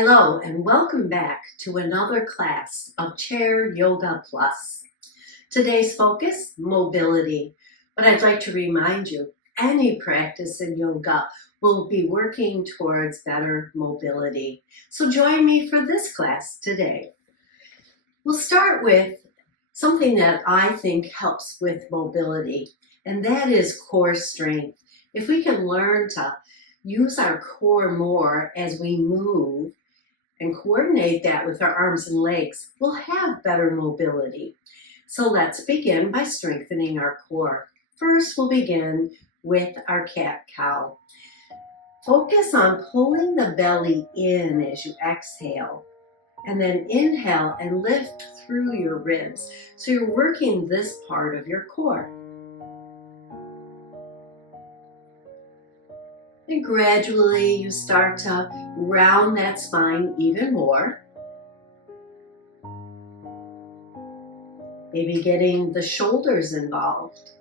Hello and welcome back to another class of Chair Yoga Plus. Today's focus, mobility. But I'd like to remind you, any practice in yoga will be working towards better mobility. So join me for this class today. We'll start with something that I think helps with mobility, and that is core strength. If we can learn to use our core more as we move, and coordinate that with our arms and legs, we'll have better mobility. So let's begin by strengthening our core. First, we'll begin with our cat-cow. Focus on pulling the belly in as you exhale, and then inhale and lift through your ribs. So you're working this part of your core. And gradually you start to round that spine even more. Maybe getting the shoulders involved.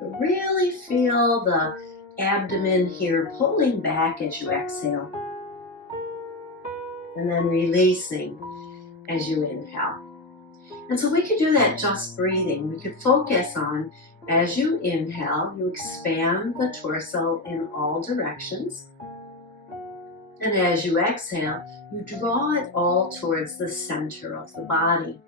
But really feel the abdomen here pulling back as you exhale. And then releasing as you inhale. And so we could do that just breathing. We could focus on, as you inhale, you expand the torso in all directions. And as you exhale, you draw it all towards the center of the body.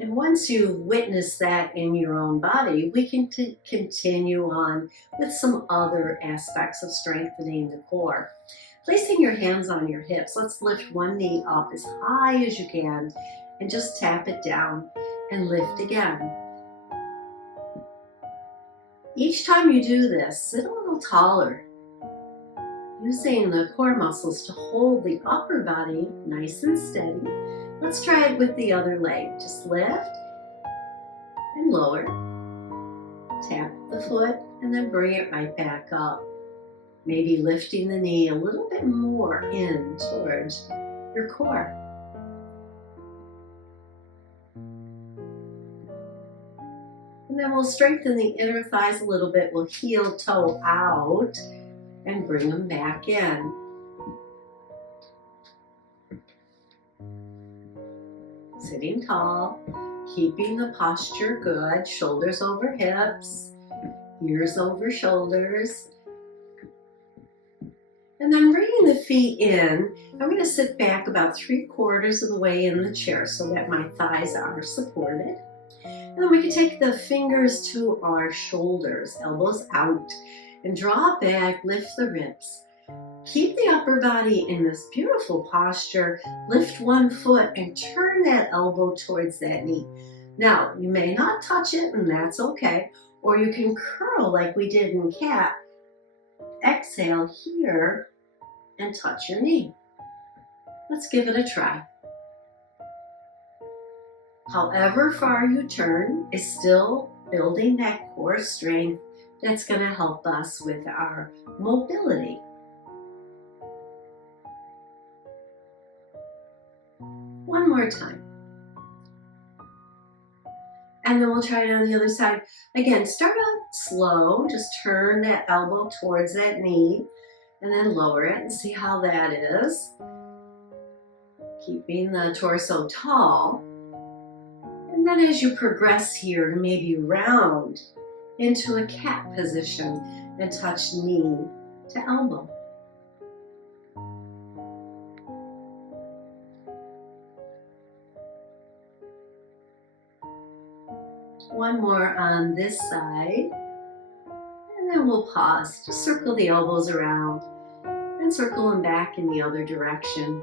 And once you've witnessed that in your own body, we can continue on with some other aspects of strengthening the core. Placing your hands on your hips, let's lift one knee up as high as you can and just tap it down and lift again. Each time you do this, sit a little taller, using the core muscles to hold the upper body nice and steady. Let's try it with the other leg. Just lift and lower, tap the foot, and then bring it right back up. Maybe lifting the knee a little bit more in towards your core. And then we'll strengthen the inner thighs a little bit. We'll heel toe out and bring them back in. Sitting tall, keeping the posture good, shoulders over hips, ears over shoulders. And then bringing the feet in, I'm going to sit back about 3/4 of the way in the chair so that my thighs are supported. And then we can take the fingers to our shoulders, elbows out, and draw back, lift the ribs. Keep the upper body in this beautiful posture. Lift one foot and turn that elbow towards that knee. Now, you may not touch it, and that's okay. Or you can curl like we did in cat. Exhale here and touch your knee. Let's give it a try. However far you turn is still building that core strength that's going to help us with our mobility. One more time. And then we'll try it on the other side. Again, start out slow. Just turn that elbow towards that knee and then lower it and see how that is. Keeping the torso tall. And then as you progress here, maybe round into a cat position and touch knee to elbow. One more on this side, and then we'll pause. Just circle the elbows around and circle them back in the other direction.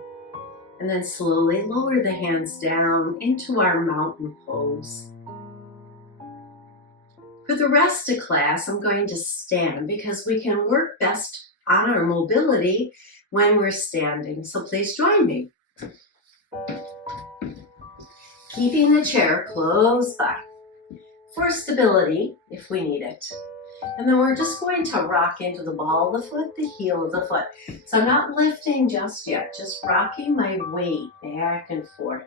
And then slowly lower the hands down into our mountain pose. For the rest of class, I'm going to stand because we can work best on our mobility when we're standing. So please join me. Keeping the chair close by. For stability, if we need it. And then we're just going to rock into the ball of the foot, the heel of the foot. So I'm not lifting just yet, just rocking my weight back and forth.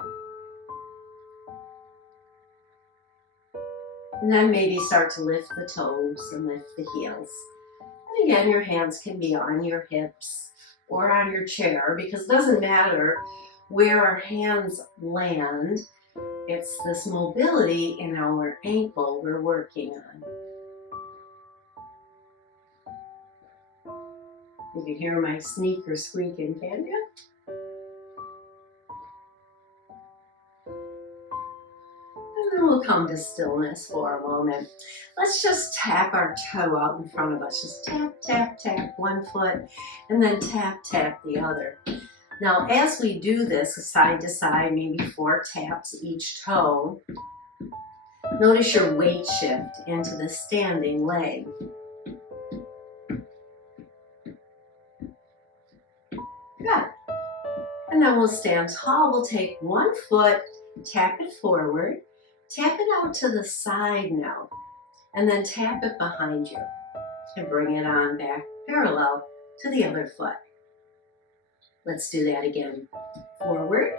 And then maybe start to lift the toes and lift the heels. And again, your hands can be on your hips or on your chair, because it doesn't matter where our hands land. It's this mobility in our ankle we're working on. You can hear my sneaker squeaking, can you? And then we'll come to stillness for a moment. Let's just tap our toe out in front of us. Just tap, tap, tap one foot, and then tap, tap the other. Now, as we do this side to side, maybe 4 taps each toe, notice your weight shift into the standing leg. Good. And then we'll stand tall. We'll take one foot, tap it forward, tap it out to the side now, and then tap it behind you and bring it on back parallel to the other foot. Let's do that again. Forward,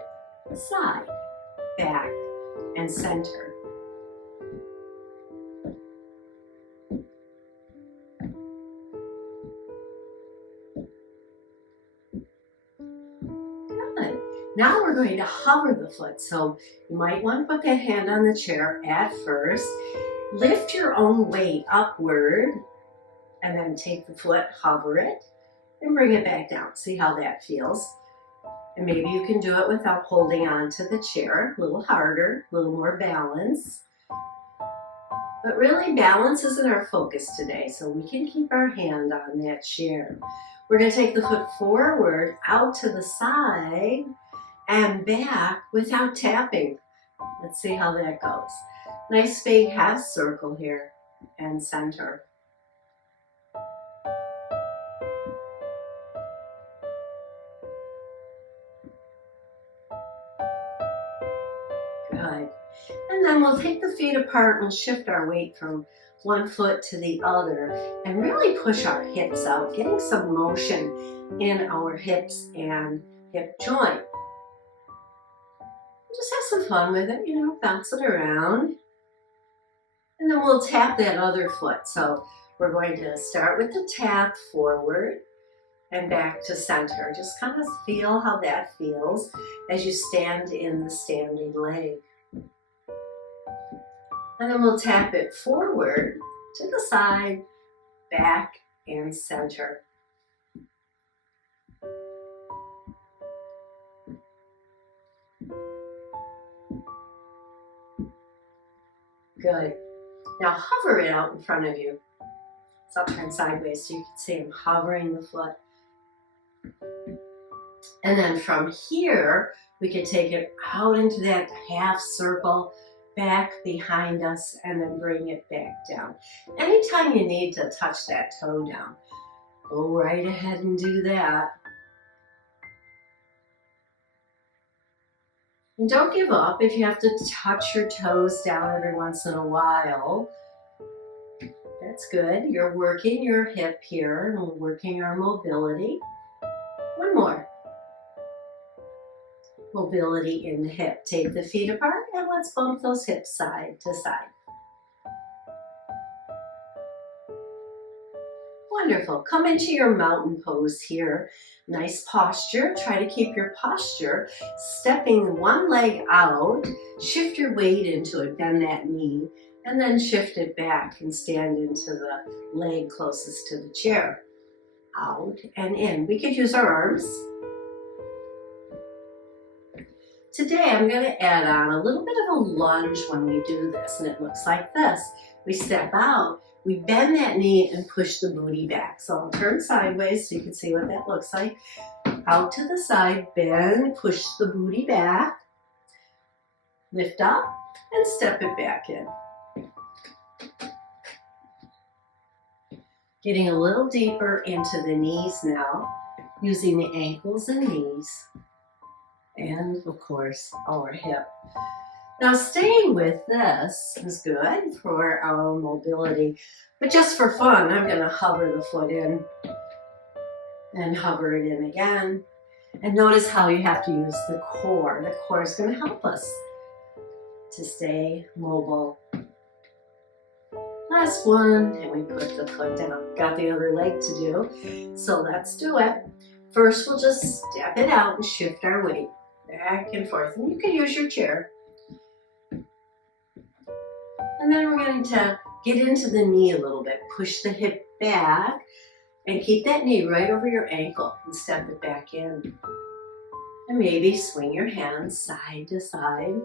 side, back, and center. Good. Now we're going to hover the foot. So you might want to put that hand on the chair at first. Lift your own weight upward, and then take the foot, hover it, and bring it back down. See how that feels. And maybe you can do it without holding on to the chair. A little harder, a little more balance. But really, balance isn't our focus today, so we can keep our hand on that chair. We're going to take the foot forward, out to the side, and back without tapping. Let's see how that goes. Nice big half circle here, and center. Good. And then we'll take the feet apart and we'll shift our weight from one foot to the other and really push our hips out, getting some motion in our hips and hip joint. Just have some fun with it, bounce it around. And then we'll tap that other foot. So we're going to start with the tap forward and back to center. Just kind of feel how that feels as you stand in the standing leg. And then we'll tap it forward to the side, back, and center. Good. Now hover it out in front of you. So I'll turn sideways so you can see I'm hovering the foot. And then from here, we can take it out into that half circle, back behind us, and then bring it back down. Anytime you need to touch that toe down, go right ahead and do that. And don't give up if you have to touch your toes down every once in a while. That's good. You're working your hip here, and we're working our mobility. One more. Mobility in the hip. Take the feet apart and let's bump those hips side to side. Wonderful. Come into your mountain pose here. Nice posture. Try to keep your posture. Stepping one leg out, shift your weight into it, bend that knee, and then shift it back and stand into the leg closest to the chair. Out and in. We could use our arms. Today I'm going to add on a little bit of a lunge when we do this, and it looks like this. We step out, we bend that knee and push the booty back. So I'll turn sideways so you can see what that looks like. Out to the side, bend, push the booty back, lift up, and step it back in. Getting a little deeper into the knees now, using the ankles and knees. And of course, our hip. Now staying with this is good for our mobility, but just for fun, I'm going to hover the foot in and hover it in again. And notice how you have to use the core. The core is going to help us to stay mobile. Last one, and we put the foot down. Got the other leg to do, so let's do it. First, we'll just step it out and shift our weight back and forth. And you can use your chair. And then we're going to get into the knee a little bit. Push the hip back and keep that knee right over your ankle and step it back in. And maybe swing your hands side to side.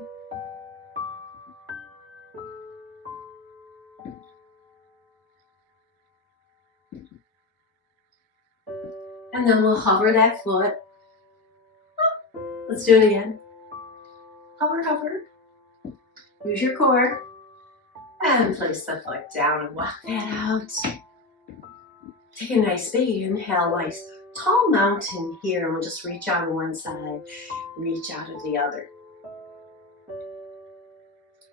And then we'll hover that foot. Let's do it again. Hover, hover. Use your core. And place the foot down and walk that out. Take a nice big inhale, nice tall mountain here. And we'll just reach out on one side, reach out of the other.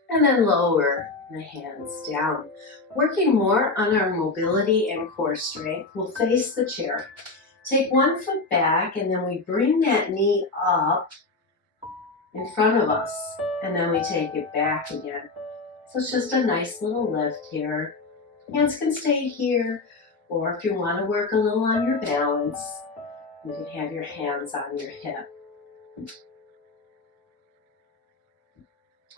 And then lower the hands down. Working more on our mobility and core strength, we'll face the chair. Take one foot back and then we bring that knee up in front of us. And then we take it back again. So it's just a nice little lift here. Hands can stay here, or if you want to work a little on your balance, you can have your hands on your hip.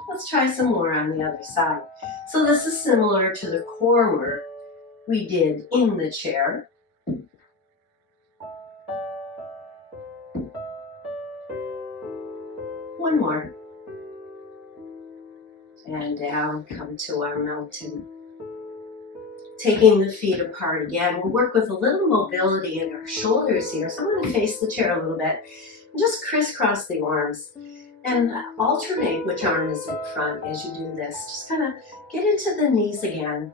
Let's try some more on the other side. So this is similar to the core work we did in the chair. One more. And down, come to our mountain. Taking the feet apart again, we'll work with a little mobility in our shoulders here. So I'm going to face the chair a little bit. And just crisscross the arms and alternate which arm is in front as you do this. Just kind of get into the knees again.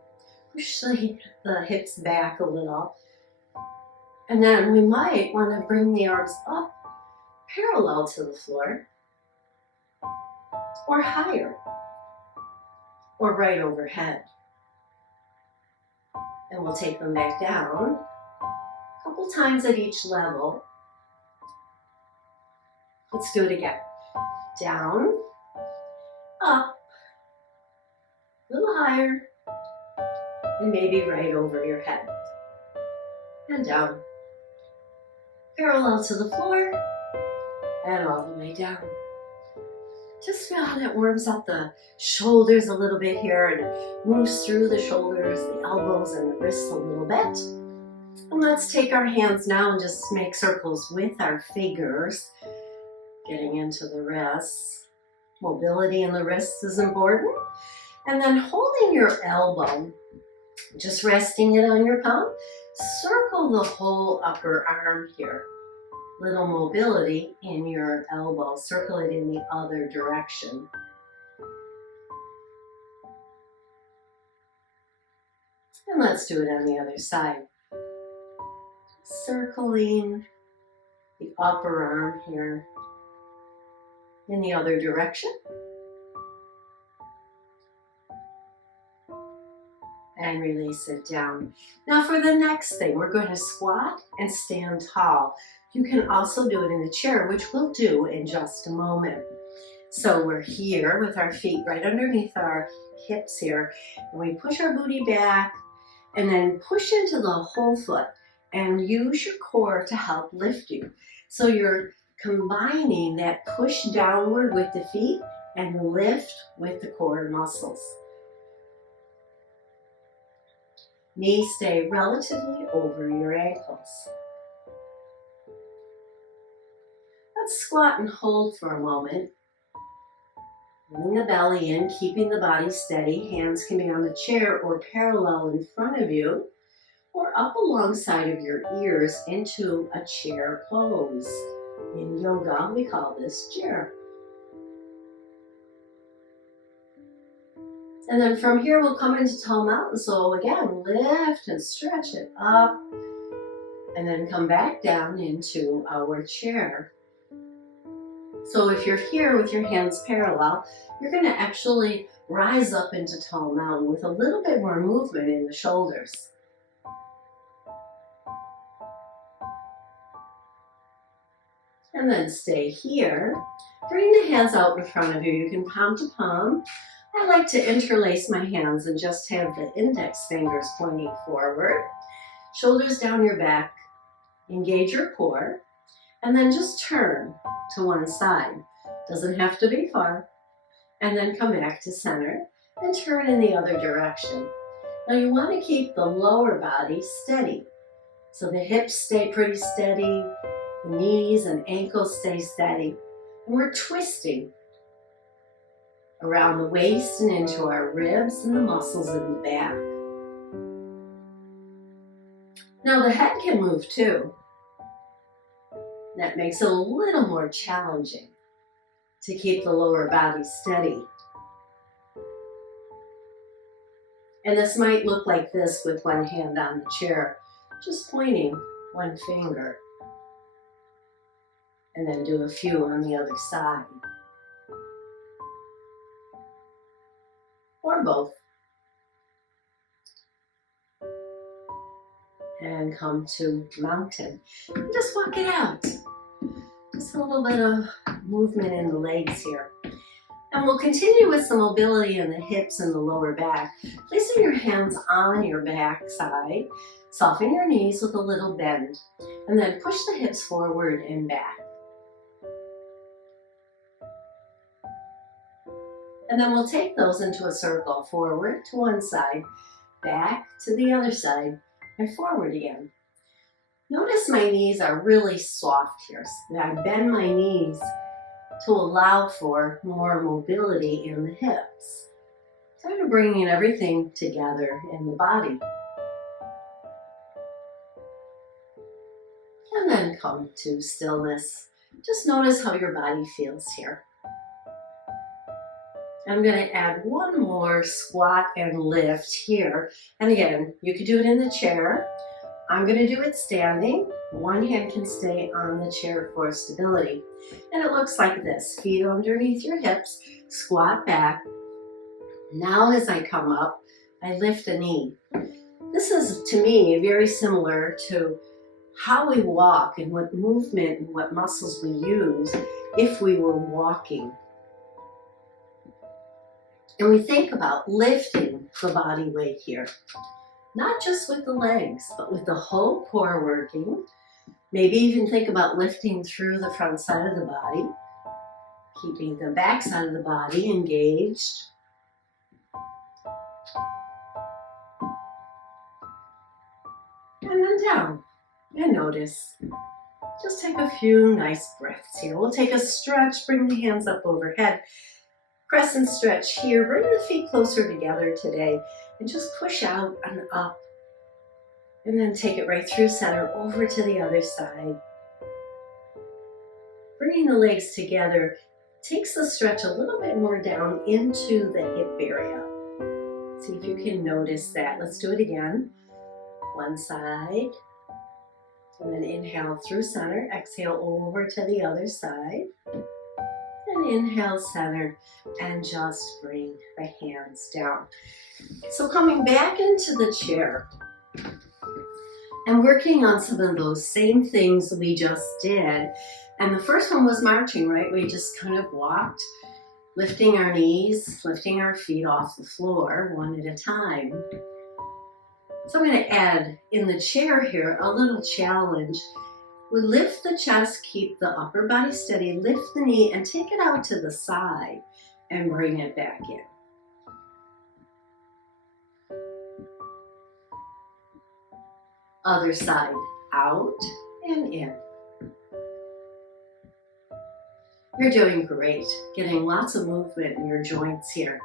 Push the hips back a little. And then we might want to bring the arms up parallel to the floor or higher, or right overhead. And we'll take them back down a couple times at each level. Let's do it again. Down, up, a little higher, and maybe right over your head. And down. Parallel to the floor, and all the way down. Just feel how that warms up the shoulders a little bit here and moves through the shoulders, the elbows, and the wrists a little bit. And let's take our hands now and just make circles with our fingers, getting into the wrists. Mobility in the wrists is important. And then holding your elbow, just resting it on your palm, circle the whole upper arm here. Little mobility in your elbow. Circle it in the other direction. And let's do it on the other side. Circling the upper arm here in the other direction. And release it down. Now for the next thing, we're going to squat and stand tall. You can also do it in the chair, which we'll do in just a moment. So we're here with our feet right underneath our hips here. And we push our booty back and then push into the whole foot and use your core to help lift you. So you're combining that push downward with the feet and lift with the core muscles. Knees stay relatively over your ankles. Let's squat and hold for a moment. Bringing the belly in, keeping the body steady. Hands can be on the chair or parallel in front of you, or up alongside of your ears into a chair pose. In yoga, we call this chair. And then from here, we'll come into tall mountain. So again, lift and stretch it up, and then come back down into our chair. So if you're here with your hands parallel, you're going to actually rise up into tall mountain with a little bit more movement in the shoulders. And then stay here. Bring the hands out in front of you. You can palm to palm, I like to interlace my hands and just have the index fingers pointing forward, shoulders down your back, engage your core, and then just turn to one side. Doesn't have to be far. And then come back to center and turn in the other direction. Now you want to keep the lower body steady. So the hips stay pretty steady, the knees and ankles stay steady. And we're twisting around the waist and into our ribs and the muscles in the back. Now the head can move too. That makes it a little more challenging to keep the lower body steady. And this might look like this with one hand on the chair, just pointing one finger. And then do a few on the other side. Or both. And come to mountain. And just walk it out. Just a little bit of movement in the legs here. And we'll continue with some mobility in the hips and the lower back. Placing your hands on your back side. Soften your knees with a little bend. And then push the hips forward and back. And then we'll take those into a circle, forward to one side, back to the other side, and forward again. Notice my knees are really soft here. I bend my knees to allow for more mobility in the hips. Kind of bringing everything together in the body. And then come to stillness. Just notice how your body feels here. I'm going to add one more squat and lift here. And again, you could do it in the chair. I'm going to do it standing. One hand can stay on the chair for stability. And it looks like this. Feet underneath your hips, squat back. Now as I come up, I lift a knee. This is, to me, very similar to how we walk and what movement and what muscles we use if we were walking. And we think about lifting the body weight here, not just with the legs, but with the whole core working. Maybe even think about lifting through the front side of the body, keeping the back side of the body engaged. And then down, and notice. Just take a few nice breaths here. We'll take a stretch, bring the hands up overhead. Press and stretch here. Bring the feet closer together today and just push out and up. And then take it right through center over to the other side. Bringing the legs together takes the stretch a little bit more down into the hip area. See if you can notice that. Let's do it again. One side. And then inhale through center. Exhale over to the other side. And inhale, center, and just bring the hands down. So coming back into the chair and working on some of those same things we just did. And the first one was marching, right? We just kind of walked, lifting our knees, lifting our feet off the floor one at a time. So I'm going to add in the chair here a little challenge. We lift the chest, keep the upper body steady, lift the knee and take it out to the side and bring it back in. Other side, out and in. You're doing great, getting lots of movement in your joints here,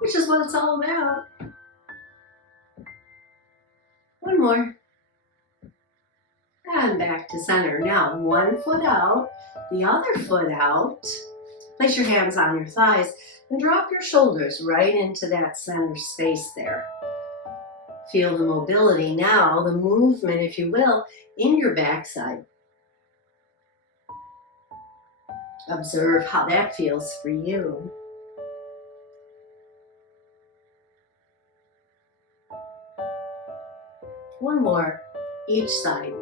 which is what it's all about. One more. And back to center. Now, one foot out, the other foot out. Place your hands on your thighs and drop your shoulders right into that center space there. Feel the mobility now, the movement, if you will, in your backside. Observe how that feels for you. One more, each side.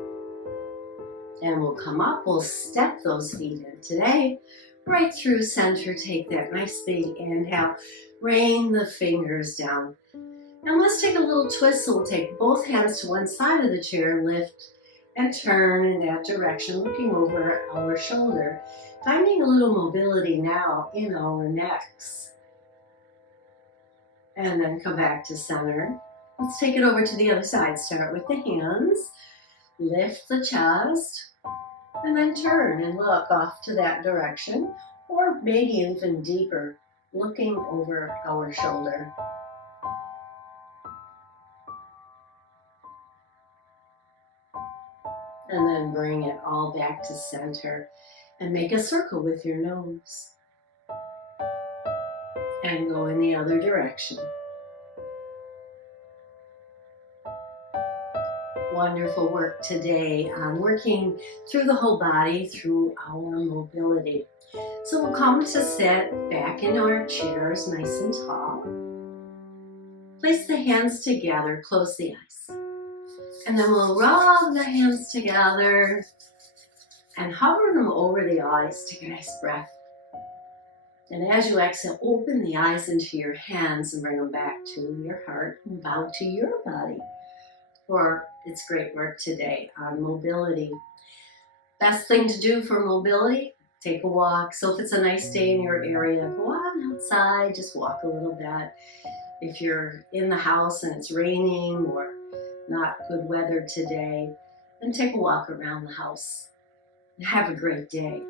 And we'll come up, we'll step those feet in. Today, right through center. Take that nice big inhale. Rain the fingers down. And let's take a little twist. So we'll take both hands to one side of the chair, lift and turn in that direction, looking over our shoulder, finding a little mobility now in our necks. And then come back to center. Let's take it over to the other side. Start with the hands, lift the chest, and then turn and look off to that direction, or maybe even deeper, looking over our shoulder. And then bring it all back to center and make a circle with your nose. And go in the other direction. Wonderful work today on working through the whole body, through our mobility. So we'll come to sit back in our chairs, nice and tall. Place the hands together, close the eyes. And then we'll rub the hands together and hover them over the eyes. Take a nice breath. And as you exhale, open the eyes into your hands and bring them back to your heart and bow to your body. For it's great work today on mobility. Best thing to do for mobility, take a walk. So if it's a nice day in your area, go on outside, just walk a little bit. If you're in the house and it's raining or not good weather today, then take a walk around the house. Have a great day.